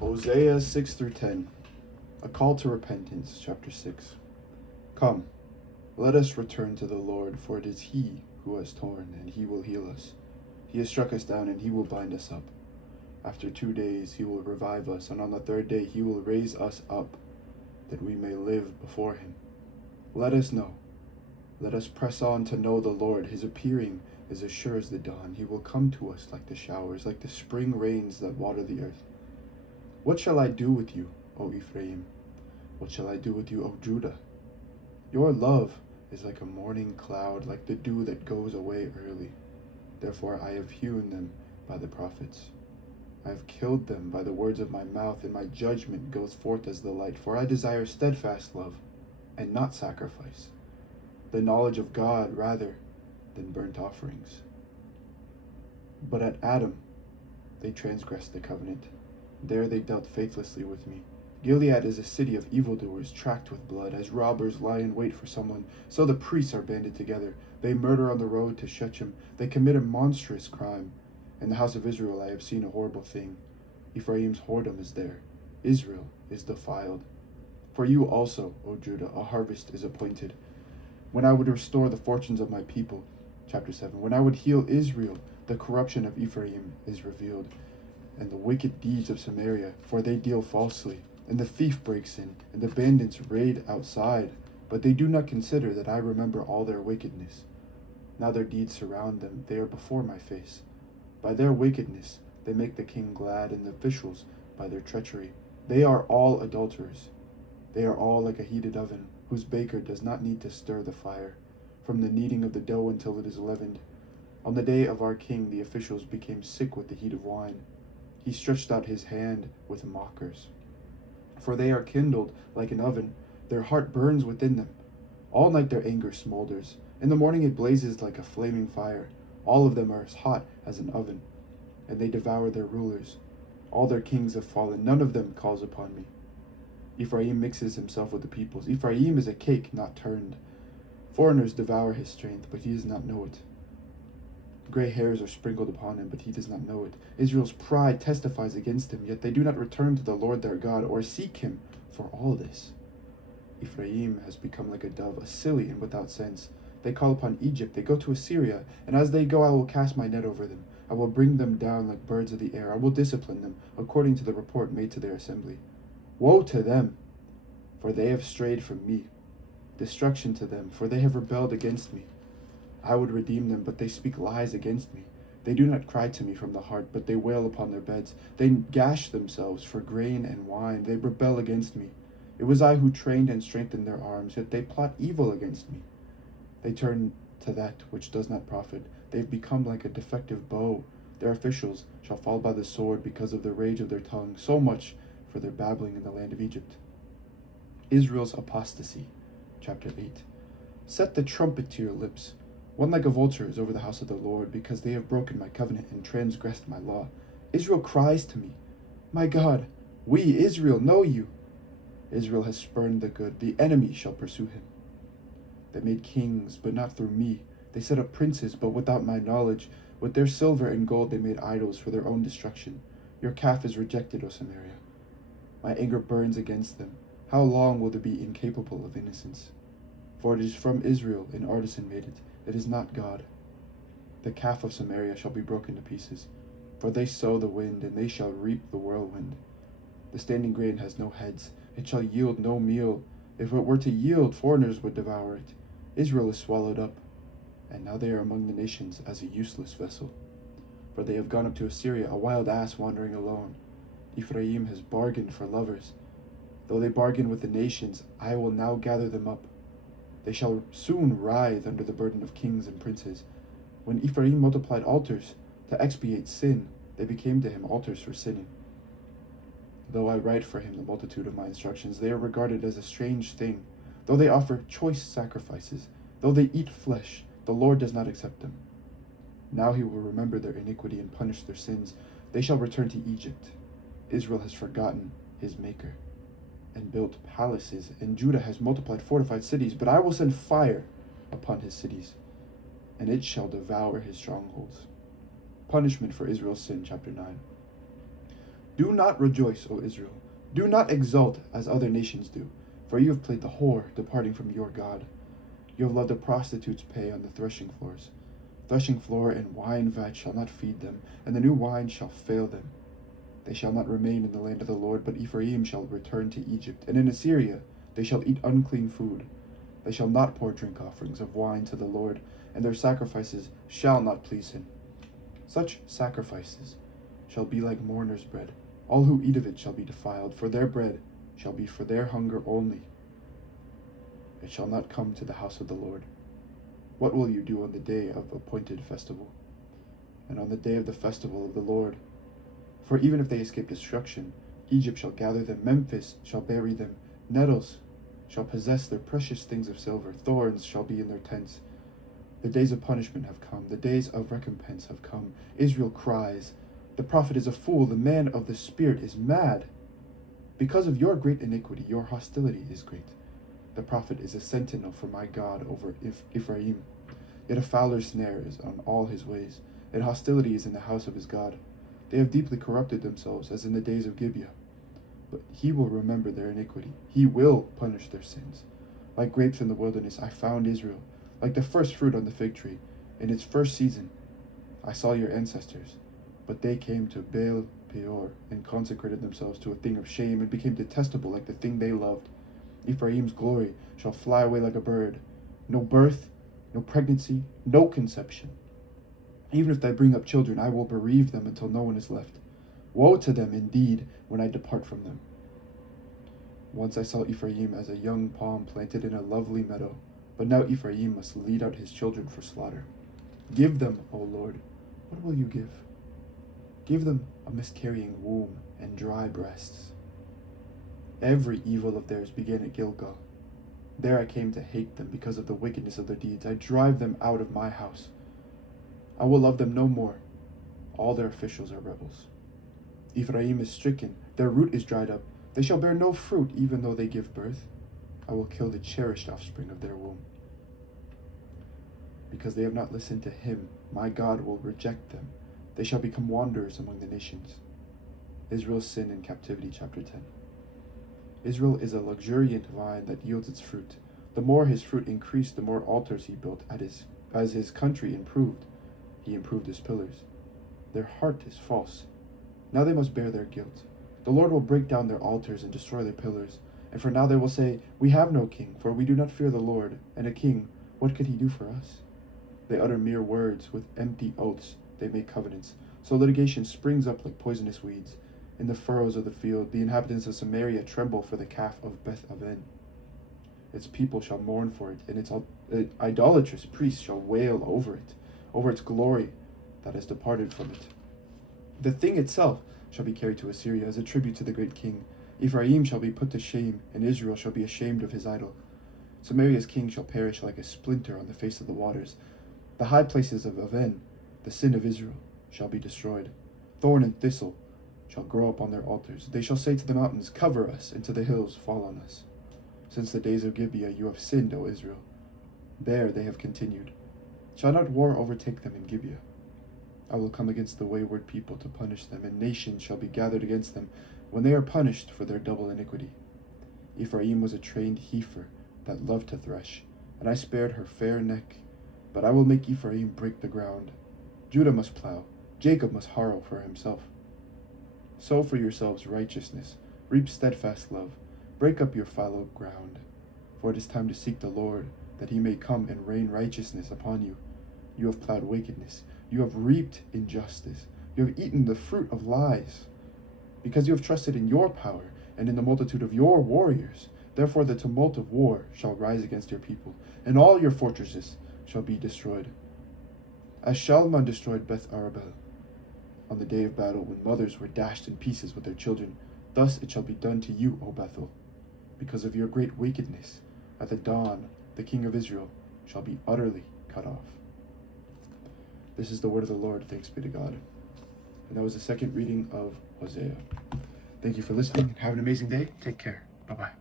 Hosea 6 through 10. A call to repentance, chapter 6. Come, let us return to the Lord, for it is He who has torn, and He will heal us. He has struck us down, and He will bind us up. After 2 days He will revive us, and on the third day He will raise us up, that we may live before Him. Let us know. Let us press on to know the Lord. His appearing is as sure as the dawn. He will come to us like the showers, like the spring rains that water the earth. What shall I do with you, O Ephraim? What shall I do with you, O Judah? Your love is like a morning cloud, like the dew that goes away early. Therefore I have hewn them by the prophets. I have killed them by the words of my mouth, and my judgment goes forth as the light. For I desire steadfast love, and not sacrifice, the knowledge of God rather than burnt offerings. But at Adam they transgressed the covenant. There they dealt faithlessly with me. Gilead is a city of evildoers, tracked with blood. As robbers lie in wait for someone, so the priests are banded together. They murder on the road to Shechem. They commit a monstrous crime. In the house of Israel I have seen a horrible thing. Ephraim's whoredom is there. Israel is defiled. For you also, O Judah, a harvest is appointed. When I would restore the fortunes of my people, chapter 7, when I would heal Israel, the corruption of Ephraim is revealed, and the wicked deeds of Samaria, for they deal falsely, and the thief breaks in, and the bandits raid outside, but they do not consider that I remember all their wickedness. Now their deeds surround them, they are before my face. By their wickedness they make the king glad, and the officials by their treachery. They are all adulterers. They are all like a heated oven, whose baker does not need to stir the fire, from the kneading of the dough until it is leavened. On the day of our king the officials became sick with the heat of wine. He stretched out his hand with mockers. For they are kindled like an oven, their heart burns within them. All night their anger smolders. In the morning it blazes like a flaming fire. All of them are as hot as an oven, and they devour their rulers. All their kings have fallen, none of them calls upon me. Ephraim mixes himself with the peoples. Ephraim is a cake not turned. Foreigners devour his strength, but he does not know it. Gray hairs are sprinkled upon him, but he does not know it. Israel's pride testifies against him, yet they do not return to the Lord their God, or seek him for all this. Ephraim has become like a dove, a silly and without sense. They call upon Egypt, they go to Assyria, and as they go I will cast my net over them. I will bring them down like birds of the air. I will discipline them according to the report made to their assembly. Woe to them, for they have strayed from me. Destruction to them, for they have rebelled against me. I would redeem them, but they speak lies against me. They do not cry to me from the heart, but they wail upon their beds. They gash themselves for grain and wine. They rebel against me. It was I who trained and strengthened their arms, yet they plot evil against me. They turn to that which does not profit. They have become like a defective bow. Their officials shall fall by the sword because of the rage of their tongue. So much for their babbling in the land of Egypt. Israel's apostasy, chapter 8. Set the trumpet to your lips. One like a vulture is over the house of the Lord, because they have broken my covenant and transgressed my law. Israel cries to me, my God, we, Israel, know you. Israel has spurned the good. The enemy shall pursue him. They made kings, but not through me. They set up princes, but without my knowledge. With their silver and gold they made idols for their own destruction. Your calf is rejected, O Samaria. My anger burns against them. How long will they be incapable of innocence? For it is from Israel an artisan made it. It is not God. The calf of Samaria shall be broken to pieces, for they sow the wind, and they shall reap the whirlwind. The standing grain has no heads. It shall yield no meal. If it were to yield, foreigners would devour it. Israel is swallowed up, and now they are among the nations as a useless vessel. For they have gone up to Assyria, a wild ass wandering alone. Ephraim has bargained for lovers. Though they bargain with the nations, I will now gather them up. They shall soon writhe under the burden of kings and princes. When Ephraim multiplied altars to expiate sin, they became to him altars for sinning. Though I write for him the multitude of my instructions, they are regarded as a strange thing. Though they offer choice sacrifices, though they eat flesh, the Lord does not accept them. Now he will remember their iniquity and punish their sins. They shall return to Egypt. Israel has forgotten his Maker and built palaces, and Judah has multiplied fortified cities. But I will send fire upon his cities, and it shall devour his strongholds. Punishment for Israel's sin, chapter 9. Do not rejoice, O Israel. Do not exult as other nations do, for you have played the whore, departing from your God. You have loved a prostitute's pay on the threshing floors. Threshing floor and wine vat shall not feed them, and the new wine shall fail them. They shall not remain in the land of the Lord, but Ephraim shall return to Egypt, and in Assyria they shall eat unclean food. They shall not pour drink offerings of wine to the Lord, and their sacrifices shall not please him. Such sacrifices shall be like mourner's bread. All who eat of it shall be defiled, for their bread shall be for their hunger only. It shall not come to the house of the Lord. What will you do on the day of appointed festival, and on the day of the festival of the Lord? For even if they escape destruction, Egypt shall gather them, Memphis shall bury them, nettles shall possess their precious things of silver, thorns shall be in their tents. The days of punishment have come, the days of recompense have come. Israel cries, the prophet is a fool, the man of the spirit is mad. Because of your great iniquity, your hostility is great. The prophet is a sentinel for my God over Ephraim. Yet a fowler's snare is on all his ways, and hostility is in the house of his God. They have deeply corrupted themselves, as in the days of Gibeah. But he will remember their iniquity. He will punish their sins. Like grapes in the wilderness, I found Israel. Like the first fruit on the fig tree, in its first season, I saw your ancestors. But they came to Baal Peor and consecrated themselves to a thing of shame and became detestable like the thing they loved. Ephraim's glory shall fly away like a bird. No birth, no pregnancy, no conception. Even if they bring up children, I will bereave them until no one is left. Woe to them indeed when I depart from them. Once I saw Ephraim as a young palm planted in a lovely meadow, but now Ephraim must lead out his children for slaughter. Give them, O Lord, what will you give? Give them a miscarrying womb and dry breasts. Every evil of theirs began at Gilgal. There I came to hate them because of the wickedness of their deeds. I drive them out of my house. I will love them no more. All their officials are rebels. Ephraim is stricken, their root is dried up. They shall bear no fruit, even though they give birth. I will kill the cherished offspring of their womb. Because they have not listened to him, my God will reject them. They shall become wanderers among the nations. Israel's sin in captivity, chapter 10. Israel is a luxuriant vine that yields its fruit. The more his fruit increased, the more altars he built. As his country improved, he improved his pillars. Their heart is false. Now they must bear their guilt. The Lord will break down their altars and destroy their pillars. And for now they will say, we have no king, for we do not fear the Lord. And a king, what could he do for us? They utter mere words, with empty oaths they make covenants. So litigation springs up like poisonous weeds. In the furrows of the field, the inhabitants of Samaria tremble for the calf of Beth-aven. Its people shall mourn for it, and its idolatrous priests shall wail over its glory that has departed from it. The thing itself shall be carried to Assyria as a tribute to the great king. Ephraim shall be put to shame, and Israel shall be ashamed of his idol. Samaria's king shall perish like a splinter on the face of the waters. The high places of Aven, the sin of Israel, shall be destroyed. Thorn and thistle shall grow up on their altars. They shall say to the mountains, cover us, and to the hills, fall on us. Since the days of Gibeah you have sinned, O Israel. There they have continued. Shall not war overtake them in Gibeah? I will come against the wayward people to punish them, and nations shall be gathered against them when they are punished for their double iniquity. Ephraim was a trained heifer that loved to thresh, and I spared her fair neck. But I will make Ephraim break the ground. Judah must plow, Jacob must harrow for himself. Sow for yourselves righteousness, reap steadfast love, break up your fallow ground. For it is time to seek the Lord, that he may come and rain righteousness upon you. You have plowed wickedness, you have reaped injustice, you have eaten the fruit of lies. Because you have trusted in your power and in the multitude of your warriors, therefore the tumult of war shall rise against your people, and all your fortresses shall be destroyed. As Shalman destroyed Beth Arabel on the day of battle, when mothers were dashed in pieces with their children, thus it shall be done to you, O Bethel. Because of your great wickedness, at the dawn the king of Israel shall be utterly cut off. This is the word of the Lord. Thanks be to God. And that was the second reading of Hosea. Thank you for listening. Have an amazing day. Take care. Bye-bye.